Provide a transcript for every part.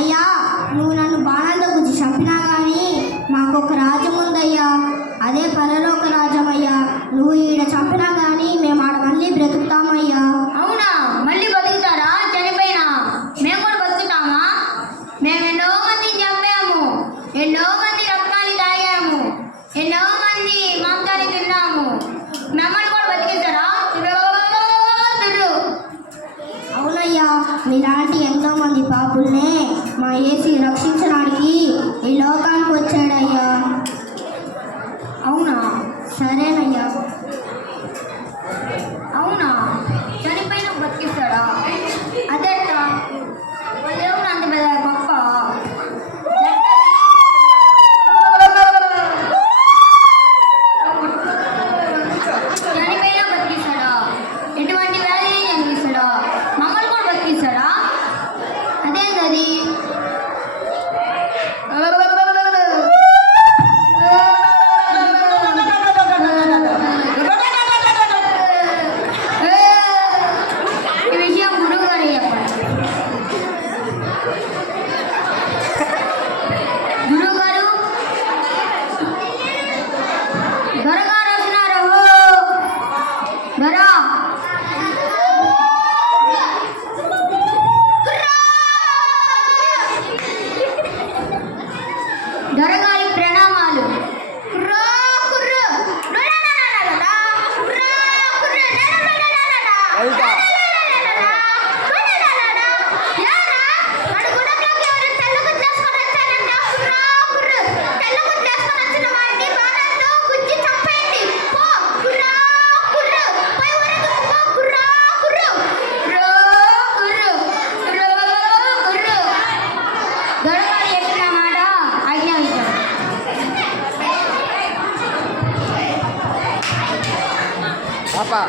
అయ్యా, నువ్వు నన్ను బాణాలతో గుచ్చి చంపినా కానీ మాకు ఒక రాజ్యం ఉందయ్యా, అదే పరలోక రాజ్యం అయ్యా. నువ్వు ఈడ చంపినా కానీ మేము ఆడ మళ్ళీ బ్రతుకుతామయ్యా. అవునా? మళ్ళీ బతుకుతారా? చనిపోయినా మేము కూడా బతుకుతామా? మేము ఎన్నో మందిని చంపాము, ఎన్నో మంది రక్తాన్ని తాగాము, ఎన్నో మంది మాంసాన్ని తిన్నాము. మమ్మల్ని కూడా బతికిస్తారా? అవునయ్యా, మీలాంటి ఎంతో మంది పాపుల్నే మా యేసు రక్షించడానికి ఈ లోకానికి వచ్చాడయ్యా. అవునా? సరేనయ్యా. అవునా? చనిపోయిన బతికిస్తాడా? అదెట్టా? దేవుడు అంత పెద్ద గొప్ప. చనిపోయినా బతికిస్తాడా? ఎటువంటి వ్యాధిని చనిపిస్తాడా? మమ్మల్ని కూడా బతికిస్తాడా? అదేంటది? ఈ విషయం గురువు గారు చెప్పండి. గురువు గారు, దొరగారు వస్తున్నారు. దొరా, దొరగారి ప్రణామాలు. దొరగారు చెప్పిన మాట ఆజ్ఞాపించారు. పాపా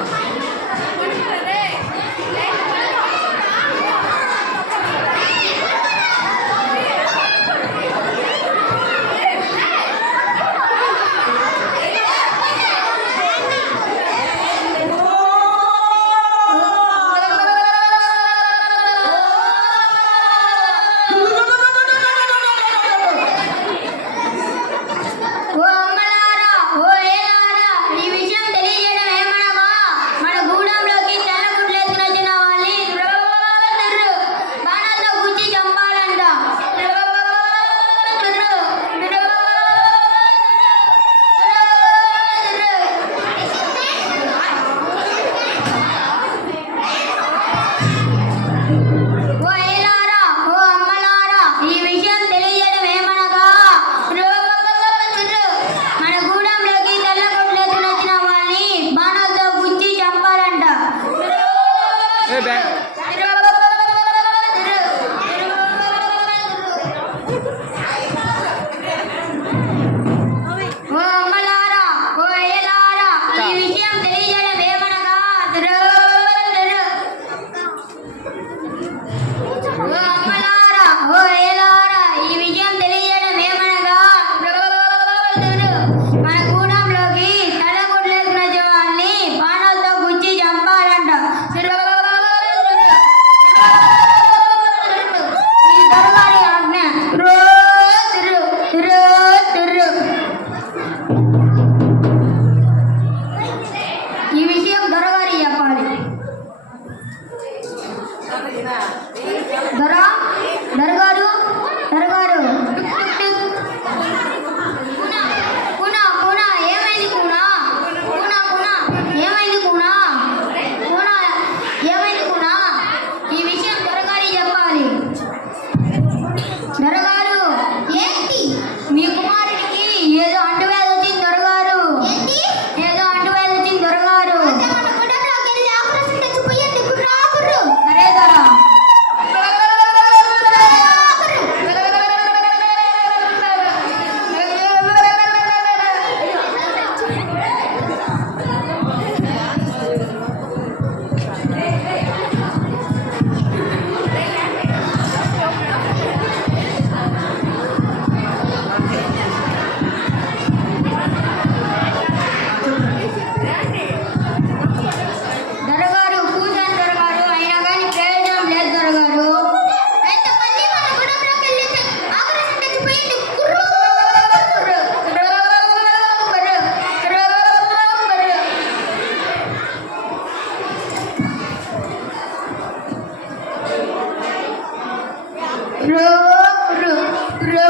ఓ అమ్మలారా, ఓ ఏలారా, ఈ విషయం తెలియజేయడం ఏమనగా మన గూడెంలోకి తెల్ల గుడ్లేసుకుని వచ్చిన వాళ్ళని బాణాలతో గుచ్చి చంపాలంట. ఓ ఏలారా, ఓ అమ్మలారా, ఈ విషయం తెలియజేయడం ఏమనగా మన గూడెంలోకి తెల్ల గుడ్లేసుకుని వచ్చిన వాళ్ళని బాణాలతో గుచ్చి చంపాలంట. ఓ అమ్మలారా, ఓ ఏలారా, ఈ విషయం తెలియజేయడం ఏమనగా ఓ అమ్మలారా, ఓ ఏలారా, ఈ విషయం తెలియజేయడం ఏమనగా మన గూడెంలోకి తెల్లగుడ్లేసుకుని వచ్చే వాళ్ళని బాణాలతో గుచ్చి చంపాలంట. ఈ దొరగారి ఆజ్ఞ. రో రో రో